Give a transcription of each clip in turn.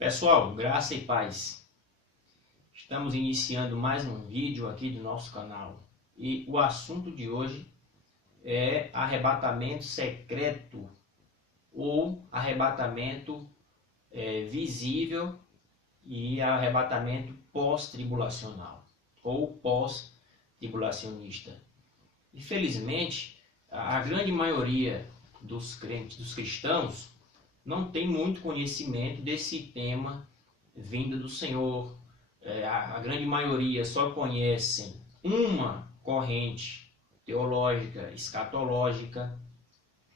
Pessoal, graça e paz. Estamos iniciando mais um vídeo aqui do nosso canal. E o assunto de hoje é arrebatamento secreto ou arrebatamento visível e arrebatamento pós-tribulacional ou pós-tribulacionista. Infelizmente, a grande maioria dos crentes, dos cristãos, não tem muito conhecimento desse tema vindo do Senhor. A grande maioria só conhecem uma corrente teológica, escatológica,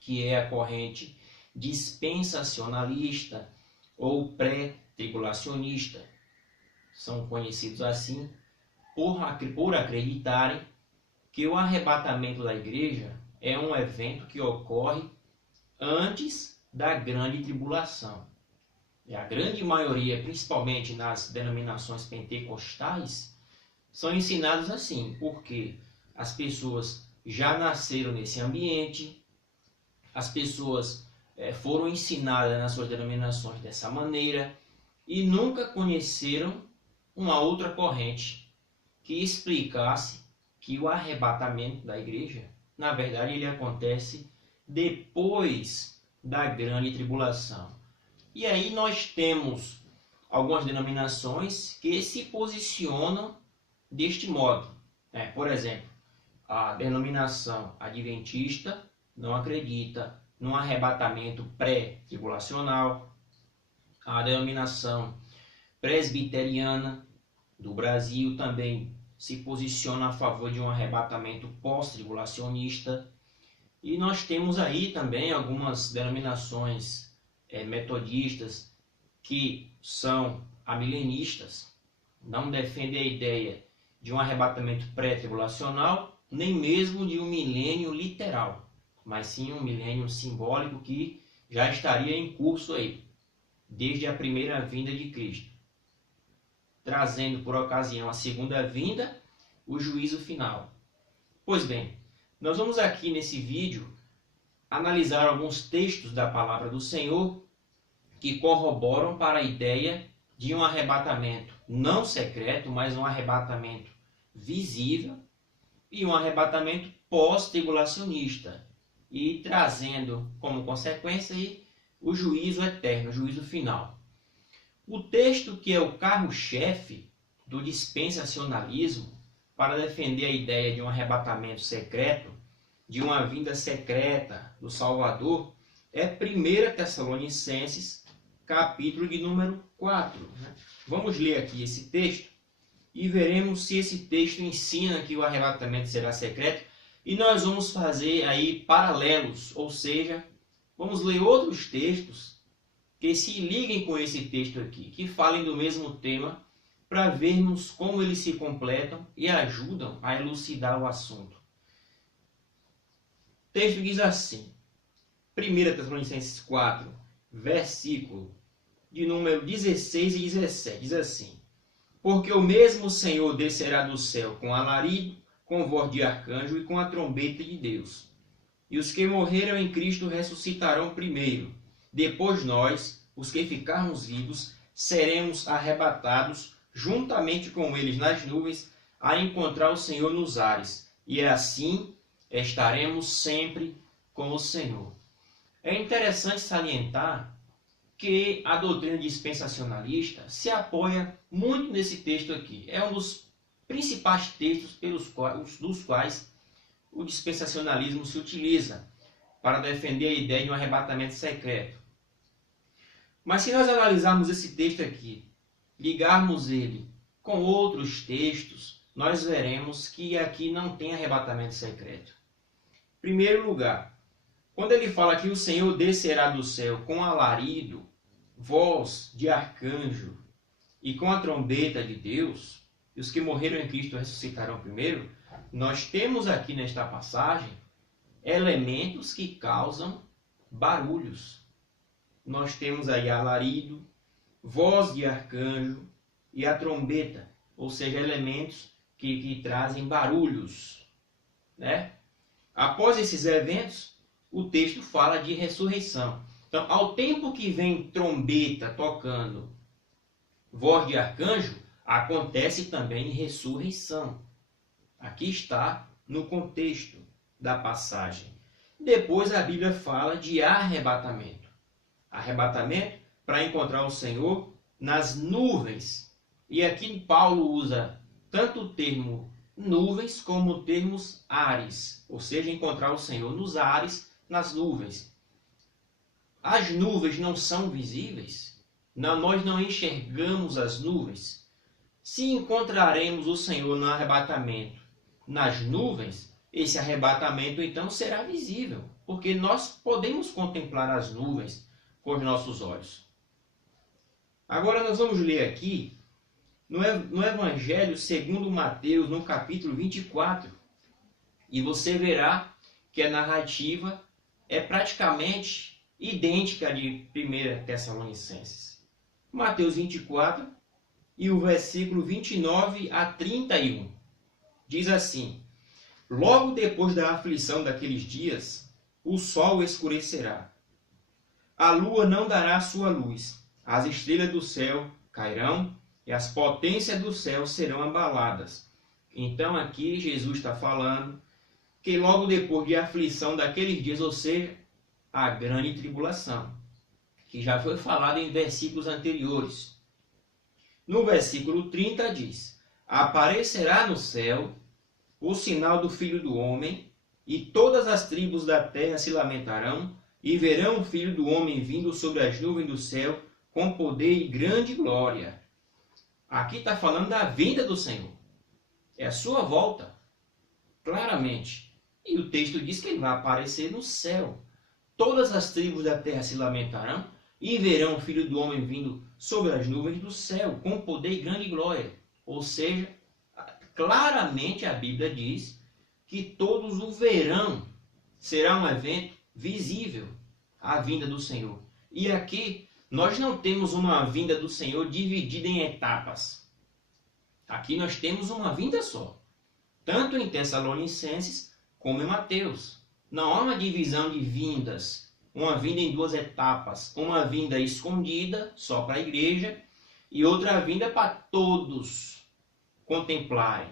que é a corrente dispensacionalista ou pré-tribulacionista. São conhecidos assim por acreditarem que o arrebatamento da igreja é um evento que ocorre antes da grande tribulação. E a grande maioria, principalmente nas denominações pentecostais, são ensinados assim, porque as pessoas já nasceram nesse ambiente, as pessoas foram ensinadas nas suas denominações dessa maneira e nunca conheceram uma outra corrente que explicasse que o arrebatamento da igreja, na verdade, ele acontece depois da grande tribulação. E aí nós temos algumas denominações que se posicionam deste modo. Por exemplo, a denominação adventista não acredita no arrebatamento pré-tribulacional. A denominação presbiteriana do Brasil também se posiciona a favor de um arrebatamento pós-tribulacionista. E nós temos aí também algumas denominações metodistas que são amilenistas, não defendem a ideia de um arrebatamento pré-tribulacional, nem mesmo de um milênio literal, mas sim um milênio simbólico que já estaria em curso aí, desde a primeira vinda de Cristo, trazendo por ocasião a segunda vinda, o juízo final. Pois bem, nós vamos aqui nesse vídeo analisar alguns textos da palavra do Senhor que corroboram para a ideia de um arrebatamento não secreto, mas um arrebatamento visível e um arrebatamento pós-tribulacionista, e trazendo como consequência aí o juízo eterno, o juízo final. O texto que é o carro-chefe do dispensacionalismo para defender a ideia de um arrebatamento secreto, de uma vinda secreta do Salvador, é 1 Tessalonicenses, capítulo de número 4. Vamos ler aqui esse texto e veremos se esse texto ensina que o arrebatamento será secreto, e nós vamos fazer aí paralelos, ou seja, vamos ler outros textos que se liguem com esse texto aqui, que falem do mesmo tema, para vermos como eles se completam e ajudam a elucidar o assunto. O texto diz assim, 1 Tessalonicenses 4, versículo de número 16 e 17, diz assim: Porque o mesmo Senhor descerá do céu com alarido, com voz de arcanjo e com a trombeta de Deus. E os que morreram em Cristo ressuscitarão primeiro. Depois nós, os que ficarmos vivos, seremos arrebatados juntamente com eles nas nuvens, a encontrar o Senhor nos ares, e assim estaremos sempre com o Senhor. É interessante salientar que a doutrina dispensacionalista se apoia muito nesse texto aqui. É um dos principais textos dos quais o dispensacionalismo se utiliza para defender a ideia de um arrebatamento secreto. Mas se nós analisarmos esse texto aqui, ligarmos ele com outros textos, nós veremos que aqui não tem arrebatamento secreto. Em primeiro lugar, quando ele fala que o Senhor descerá do céu com alarido, voz de arcanjo e com a trombeta de Deus, e os que morreram em Cristo ressuscitarão primeiro, nós temos aqui nesta passagem elementos que causam barulhos. Nós temos aí alarido, voz de arcanjo e a trombeta, ou seja, elementos que trazem barulhos, né? Após esses eventos, o texto fala de ressurreição. Então, ao tempo que vem trombeta tocando voz de arcanjo, acontece também em ressurreição. Aqui está no contexto da passagem. Depois a Bíblia fala de arrebatamento. Arrebatamento para encontrar o Senhor nas nuvens. E aqui Paulo usa tanto o termo nuvens como termos ares, ou seja, encontrar o Senhor nos ares, nas nuvens. As nuvens não são visíveis? Não, nós não enxergamos as nuvens. Se encontraremos o Senhor no arrebatamento nas nuvens, esse arrebatamento então será visível, porque nós podemos contemplar as nuvens com os nossos olhos. Agora nós vamos ler aqui no Evangelho segundo Mateus, no capítulo 24, e você verá que a narrativa é praticamente idêntica à de 1 Tessalonicenses. Mateus 24 e o versículo 29 a 31. Diz assim: Logo depois da aflição daqueles dias, o sol escurecerá. A lua não dará sua luz, as estrelas do céu cairão e as potências do céu serão abaladas. Então aqui Jesus está falando que logo depois de aflição daqueles dias, ou seja, a grande tribulação, que já foi falado em versículos anteriores. No versículo 30 diz: Aparecerá no céu o sinal do Filho do Homem, e todas as tribos da terra se lamentarão, e verão o Filho do Homem vindo sobre as nuvens do céu, com poder e grande glória. Aqui está falando da vinda do Senhor. É a sua volta, claramente. E o texto diz que ele vai aparecer no céu. Todas as tribos da terra se lamentarão, e verão o Filho do Homem vindo sobre as nuvens do céu, com poder e grande glória. Ou seja, claramente a Bíblia diz que todos o verão. Será um evento visível, a vinda do Senhor. E aqui nós não temos uma vinda do Senhor dividida em etapas. Aqui nós temos uma vinda só. Tanto em Tessalonicenses como em Mateus. Não há uma divisão de vindas. Uma vinda em duas etapas. Uma vinda escondida, só para a igreja, e outra vinda para todos contemplarem.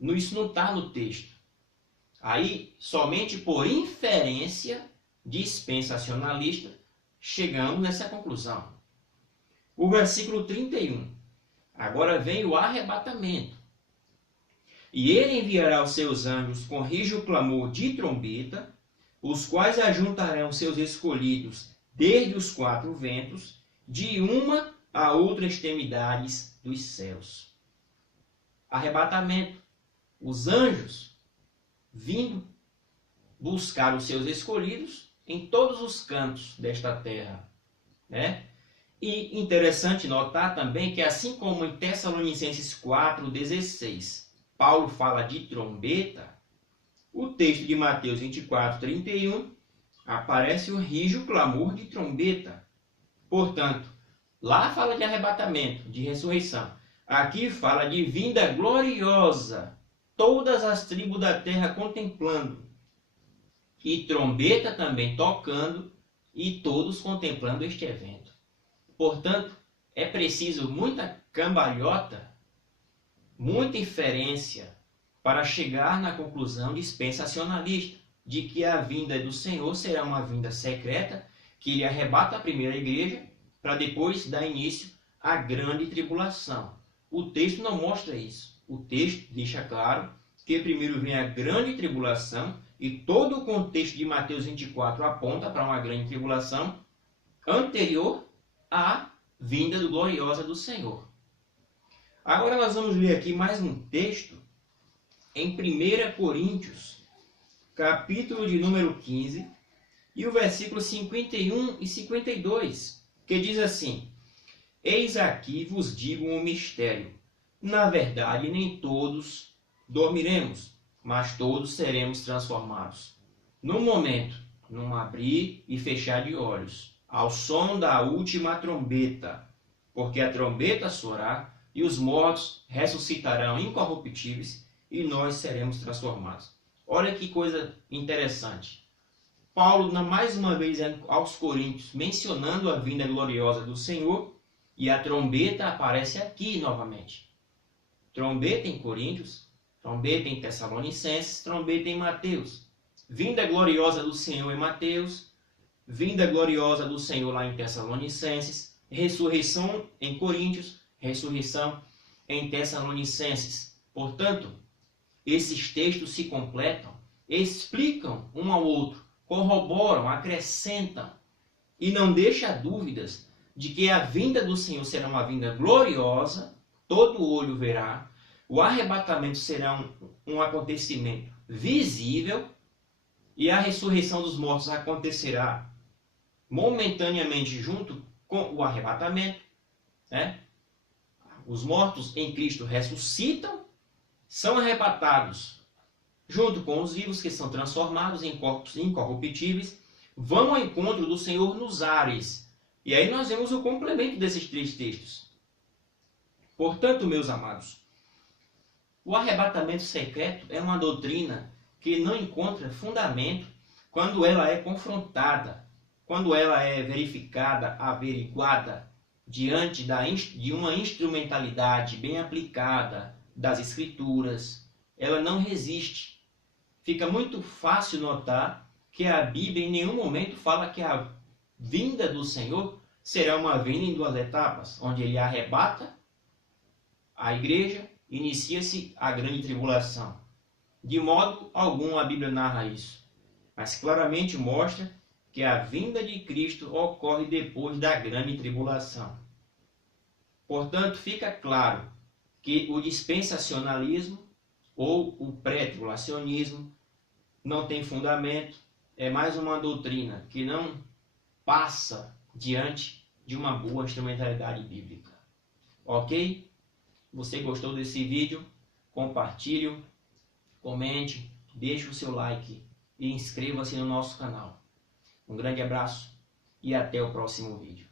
Isso não está no texto. Aí, somente por inferência dispensacionalista, chegamos nessa conclusão. O versículo 31. Agora vem o arrebatamento. E ele enviará os seus anjos com rijo clamor de trombeta, os quais ajuntarão seus escolhidos desde os quatro ventos, de uma a outra extremidades dos céus. Arrebatamento. Os anjos vindo buscar os seus escolhidos em todos os cantos desta terra, né? E interessante notar também que assim como em Tessalonicenses 4,16, Paulo fala de trombeta, o texto de Mateus 24:31 aparece o rijo clamor de trombeta. Portanto, lá fala de arrebatamento, de ressurreição. Aqui fala de vinda gloriosa, todas as tribos da terra contemplando, e trombeta também tocando, e todos contemplando este evento. Portanto, é preciso muita cambalhota, muita inferência, para chegar na conclusão dispensacionalista de que a vinda do Senhor será uma vinda secreta, que ele arrebata a primeira igreja, para depois dar início à grande tribulação. O texto não mostra isso. O texto deixa claro que primeiro vem a grande tribulação, e todo o contexto de Mateus 24 aponta para uma grande tribulação anterior à vinda gloriosa do Senhor. Agora nós vamos ler aqui mais um texto em 1 Coríntios, capítulo de número 15, e o versículo 51 e 52, que diz assim: Eis aqui vos digo um mistério. Na verdade, nem todos dormiremos, mas todos seremos transformados. Num momento, num abrir e fechar de olhos, ao som da última trombeta, porque a trombeta soará e os mortos ressuscitarão incorruptíveis e nós seremos transformados. Olha que coisa interessante. Paulo, mais uma vez aos Coríntios, mencionando a vinda gloriosa do Senhor, E a trombeta aparece aqui novamente. Trombeta em Coríntios, trombeta em Tessalonicenses, trombeta em Mateus. Vinda gloriosa do Senhor em Mateus, vinda gloriosa do Senhor lá em Tessalonicenses, ressurreição em Coríntios, ressurreição em Tessalonicenses. Portanto, esses textos se completam, explicam um ao outro, corroboram, acrescentam e não deixa dúvidas de que a vinda do Senhor será uma vinda gloriosa, todo olho verá, o arrebatamento será um acontecimento visível e a ressurreição dos mortos acontecerá momentaneamente junto com o arrebatamento, né? Os mortos em Cristo ressuscitam, são arrebatados junto com os vivos que são transformados em corpos incorruptíveis, vão ao encontro do Senhor nos ares. E aí nós vemos o complemento desses três textos. Portanto, meus amados, o arrebatamento secreto é uma doutrina que não encontra fundamento quando ela é confrontada, quando ela é verificada, averiguada, diante de uma instrumentalidade bem aplicada das Escrituras. Ela não resiste. Fica muito fácil notar que a Bíblia em nenhum momento fala que a vinda do Senhor será uma vinda em duas etapas, onde ele arrebata a igreja, inicia-se a grande tribulação. De modo algum a Bíblia narra isso, mas claramente mostra que a vinda de Cristo ocorre depois da grande tribulação. Portanto, fica claro que o dispensacionalismo ou o pré-tribulacionismo não tem fundamento, é mais uma doutrina que não passa diante de uma boa instrumentalidade bíblica. Ok? Você gostou desse vídeo? Compartilhe, comente, deixe o seu like e inscreva-se no nosso canal. Um grande abraço e até o próximo vídeo.